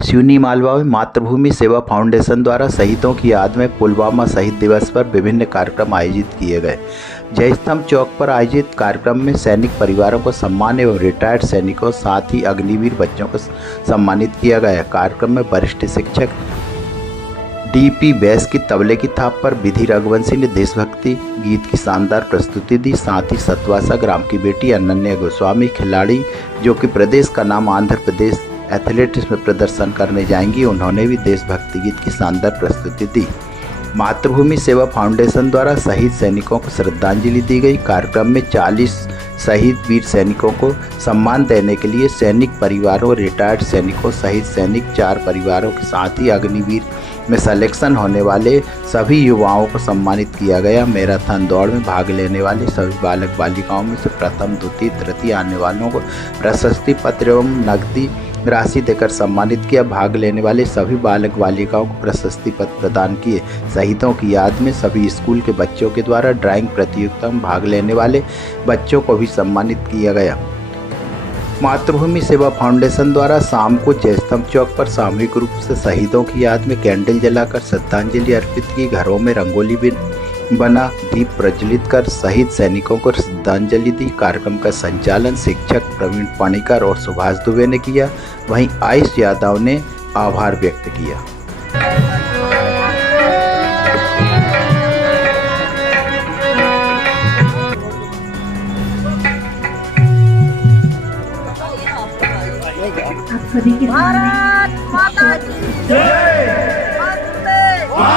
सिवनी मालवा में मातृभूमि सेवा फाउंडेशन द्वारा शहीदों की याद में पुलवामा शहीद दिवस पर विभिन्न कार्यक्रम आयोजित किए गए। जय स्तंभ चौक पर आयोजित कार्यक्रम में सैनिक परिवारों को सम्मान एवं रिटायर्ड सैनिकों साथ ही अग्निवीर बच्चों को सम्मानित किया गया। कार्यक्रम में वरिष्ठ शिक्षक डीपी बैस की तबले की थाप पर विधि रघुवंशी ने देशभक्ति गीत की शानदार प्रस्तुति दी। साथ ही सतवासा ग्राम की बेटी अनन्या गोस्वामी खिलाड़ी जो कि प्रदेश का नाम आंध्र प्रदेश एथलेटिक्स में प्रदर्शन करने जाएंगी, उन्होंने भी देशभक्ति गीत की शानदार प्रस्तुति दी। मातृभूमि सेवा फाउंडेशन द्वारा शहीद सैनिकों को श्रद्धांजलि दी गई। कार्यक्रम में 40 शहीद वीर सैनिकों को सम्मान देने के लिए सैनिक परिवारों, रिटायर्ड सैनिकों, शहीद सैनिक 4 परिवारों के साथ ही अग्निवीर में सिलेक्शन होने वाले सभी युवाओं को सम्मानित किया गया। मैराथन दौड़ में भाग लेने वाले सभी बालक बालिकाओं में से प्रथम, द्वितीय, तृतीय आने वालों को प्रशस्ति पत्र एवं नकदी राशि देकर सम्मानित किया। भाग लेने वाले सभी बालक बालिकाओं को प्रशस्ति पत्र प्रदान किए। शहीदों की याद में सभी स्कूल के बच्चों के द्वारा ड्राइंग प्रतियोगिता में भाग लेने वाले बच्चों को भी सम्मानित किया गया। मातृभूमि सेवा फाउंडेशन द्वारा शाम को जय स्तंभ चौक पर सामूहिक रूप से शहीदों की याद में कैंडल जलाकर श्रद्धांजलि अर्पित की। घरों में रंगोली भी बना, दीप प्रज्वलित कर शहीद सैनिकों को श्रद्धांजलि दी। कार्यक्रम का संचालन शिक्षक प्रवीण पाणिकर और सुभाष दुबे ने किया। वहीं आयुष यादव ने आभार व्यक्त किया। भारत माता की जय।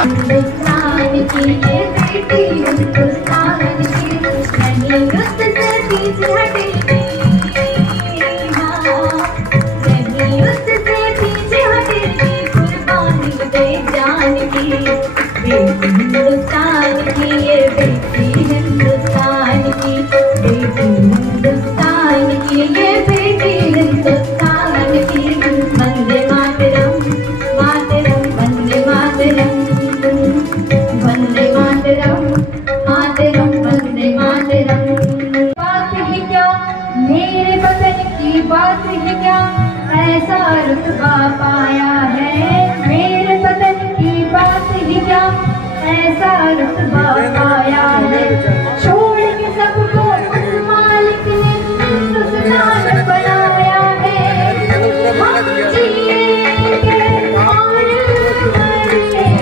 हिंदुस्तान की ये बेटी, हिंदुस्तान की नहीं युद्ध से पीछे हटेगी, नहीं युद्ध से पीछे हटेगी, कुर्बानी दे जान की बेटी हिंदुस्तान की, ये बेटी हिंदुस्तान की, बेटी हिंदुस्तान की, ये बेटी हिंदुस्तान की। वंदे मातरम, मातरम, वंदे मातरम, वंदे मातरम, मातरम, वंदे मातरम। बात है क्या मेरे वतन की, बात है क्या ऐसा रुतबा पाया है, मेरे वतन की बात है क्या ऐसा रुतबा पाया है। छोड़ के सबको उस मालिक ने हिंदुस्तान बनाया है। हम जिएंगे और मरेंगे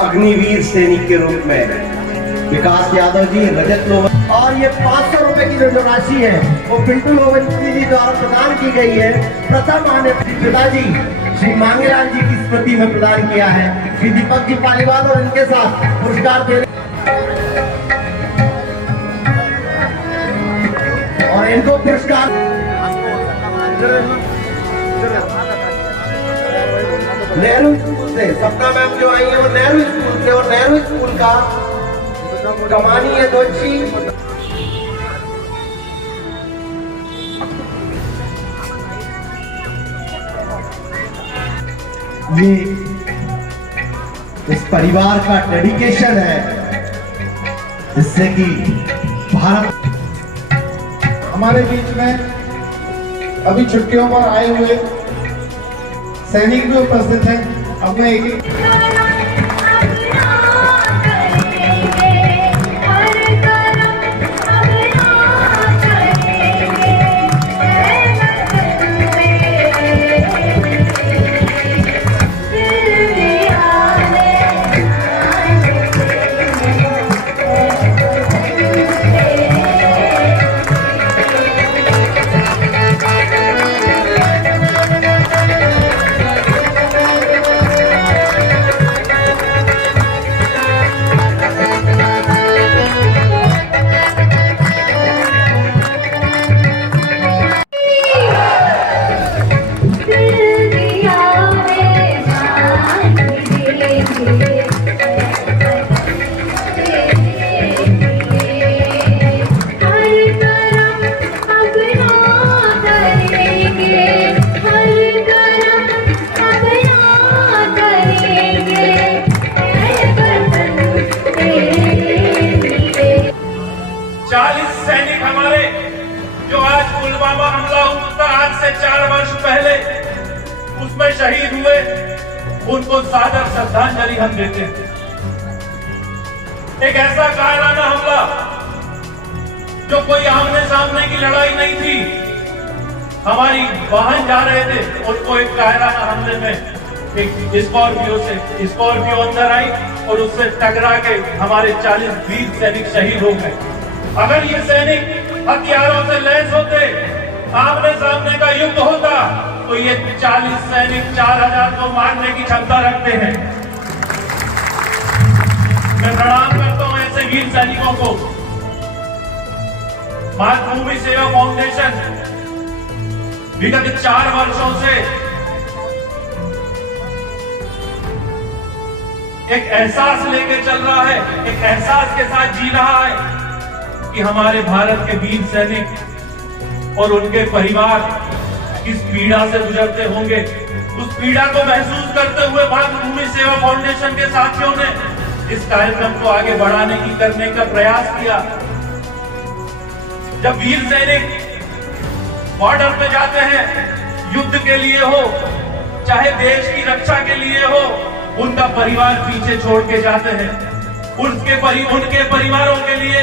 अग्निवीर सैनिक के रूप में विकास यादव जी, रजत लोवन और ये 500 रुपए की जो राशि है वो पिंटू लोवन जी द्वारा प्रदान की गई है। प्रथम माननीय पिताजी श्री मांगेलाल जी की स्मृति में प्रदान किया है। श्री दीपक जी पालीवाल और इनके साथ पुरस्कार देने और इनको पुरस्कार नेहरू स्कूल से सपना मैम जो आई है वो नेहरू स्कूल से, और नेहरू स्कूल का कमानी है दोची। ये इस परिवार का डेडिकेशन है जिससे कि भारत हमारे बीच में अभी छुट्टियों पर आए हुए सैनिक भी उपस्थित हैं। अब मैं एक 40 सैनिक हमारे जो आज पुलवामा हमला हुआ था आज से 4 वर्ष पहले उसमें शहीद हुए, उनको सादर श्रद्धांजलि हम देते हैं। एक ऐसा कायराना हमला जो कोई आमने सामने की लड़ाई नहीं थी, हमारी वाहन जा रहे थे, उनको एक कायराना हमले में एक स्कॉर्पियो अंदर आई और उससे टकरा के हमारे 40 वीर सैनिक शहीद हो गए। अगर ये सैनिक हथियारों से लैस होते, आमने सामने का युद्ध होता, तो ये 40 सैनिक 4000 को मारने की क्षमता रखते हैं। मैं प्रणाम करता हूं ऐसे वीर सैनिकों को। मातृभूमि सेवा फाउंडेशन विगत 4 वर्षों से एक एहसास लेके चल रहा है, एक एहसास के साथ जी रहा है कि हमारे भारत के वीर सैनिक और उनके परिवार किस पीड़ा से गुजरते होंगे। उस पीड़ा को महसूस करते हुए मातृभूमि सेवा फाउंडेशन के साथियों ने इस कार्यक्रम को आगे बढ़ाने की करने का प्रयास किया। जब वीर सैनिक बॉर्डर पे जाते हैं, युद्ध के लिए हो चाहे देश की रक्षा के लिए हो, उनका परिवार पीछे छोड़ के जाते हैं। उनके परिवारों के लिए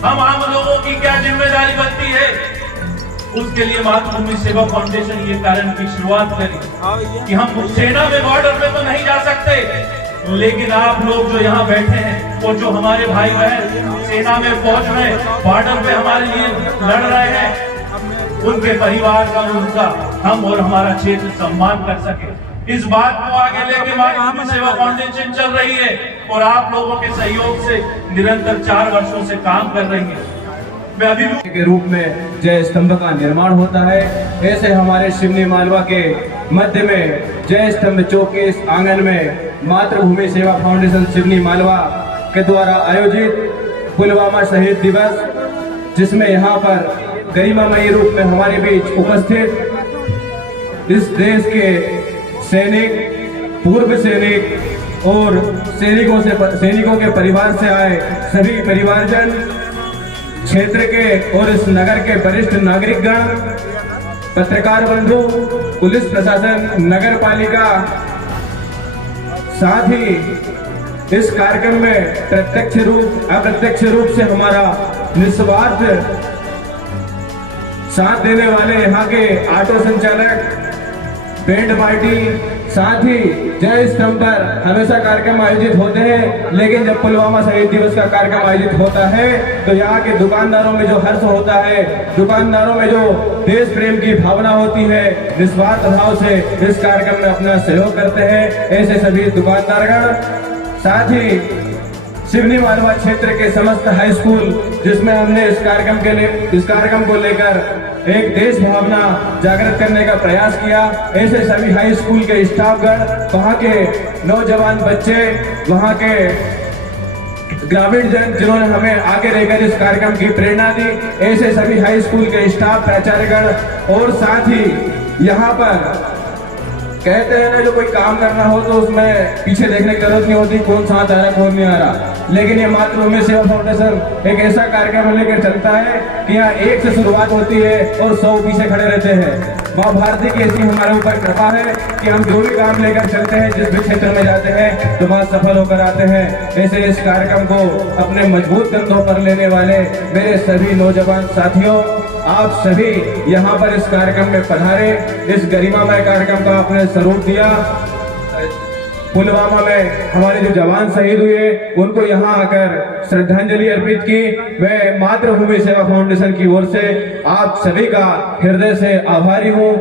हम आम लोगों की क्या जिम्मेदारी बनती है, उसके लिए मातृभूमि सेवा फाउंडेशन ये कार्यक्रम की शुरुआत करी कि हम सेना में बॉर्डर पे तो नहीं जा सकते, लेकिन आप लोग जो यहाँ बैठे हैं और जो हमारे भाई बहन सेना में फौज में बॉर्डर पे हमारे लिए लड़ रहे हैं, उनके परिवार का उनका हम और हमारा क्षेत्र सम्मान कर सके, इस बात को आगे लेके मातृभूमि सेवा फाउंडेशन चल रही है और आप लोगों के सहयोग से निरंतर 4 वर्षों से काम कर रही है। के रूप में जय स्तंभ का निर्माण होता है, ऐसे हमारे सिवनी मालवा के मध्य में जय स्तंभ चौक के इस आंगन में मातृभूमि सेवा फाउंडेशन सिवनी मालवा के द्वारा आयोजित पुलवामा शहीद दिवस, जिसमें यहाँ पर गरिमामयी रूप में हमारे बीच उपस्थित इस देश के सैनिक, पूर्व सैनिक और सैनिकों के परिवार से आए सभी परिवारजन, क्षेत्र के और इस नगर के वरिष्ठ नागरिकगण, पत्रकार बंधु, पुलिस प्रशासन, नगर पालिका, साथ ही इस कार्यक्रम में प्रत्यक्ष रूप अप्रत्यक्ष रूप से हमारा निस्वार्थ साथ देने वाले यहाँ के ऑटो संचालक, बैंड पार्टी, साथ ही जय स्तंभ पर हमेशा कार्यक्रम आयोजित होते हैं, लेकिन जब पुलवामा शहीद दिवस का कार्यक्रम आयोजित होता है तो यहाँ के दुकानदारों में जो हर्ष होता है, दुकानदारों में जो देश प्रेम की भावना होती है, निस्वार्थ भाव से इस कार्यक्रम में अपना सहयोग करते हैं। ऐसे सभी दुकानदारगण, साथ ही सिवनी मालवा क्षेत्र के समस्त हाई स्कूल, जिसमें हमने इस कार्यक्रम को लेकर एक देश भावना जागृत करने का प्रयास किया, ऐसे सभी हाई स्कूल के स्टाफगण, वहाँ के नौजवान बच्चे, वहाँ के ग्रामीण जन जिन्होंने हमें आगे रहकर इस कार्यक्रम की प्रेरणा दी, ऐसे सभी हाई स्कूल के स्टाफ, प्राचार्यगण, और साथ ही यहाँ पर कहते हैं ना, जो कोई काम करना हो तो उसमें पीछे देखने की जरूरत नहीं होती कौन साथ आ रहा कौन नहीं आ रहा, लेकिन ये मातृभूमि सेवा फाउंडेशन एक ऐसा कार्यक्रम लेकर चलता है कि यहाँ एक से शुरुआत होती है और 100 पीछे खड़े रहते हैं। माँ भारती की ऐसी हमारे ऊपर कृपा है कि हम जो भी काम लेकर चलते हैं, जिस भी क्षेत्र में जाते हैं तो वहाँ सफल होकर आते हैं। ऐसे इस कार्यक्रम को अपने मजबूत कंधों पर लेने वाले मेरे सभी नौजवान साथियों, आप सभी यहाँ पर इस कार्यक्रम में पधारे, इस गरिमामय कार्यक्रम का आपने स्वरूप दिया। पुलवामा में हमारे जो जवान शहीद हुए उनको यहाँ आकर श्रद्धांजलि अर्पित की। मैं मातृभूमि सेवा फाउंडेशन की ओर से आप सभी का हृदय से आभारी हूँ।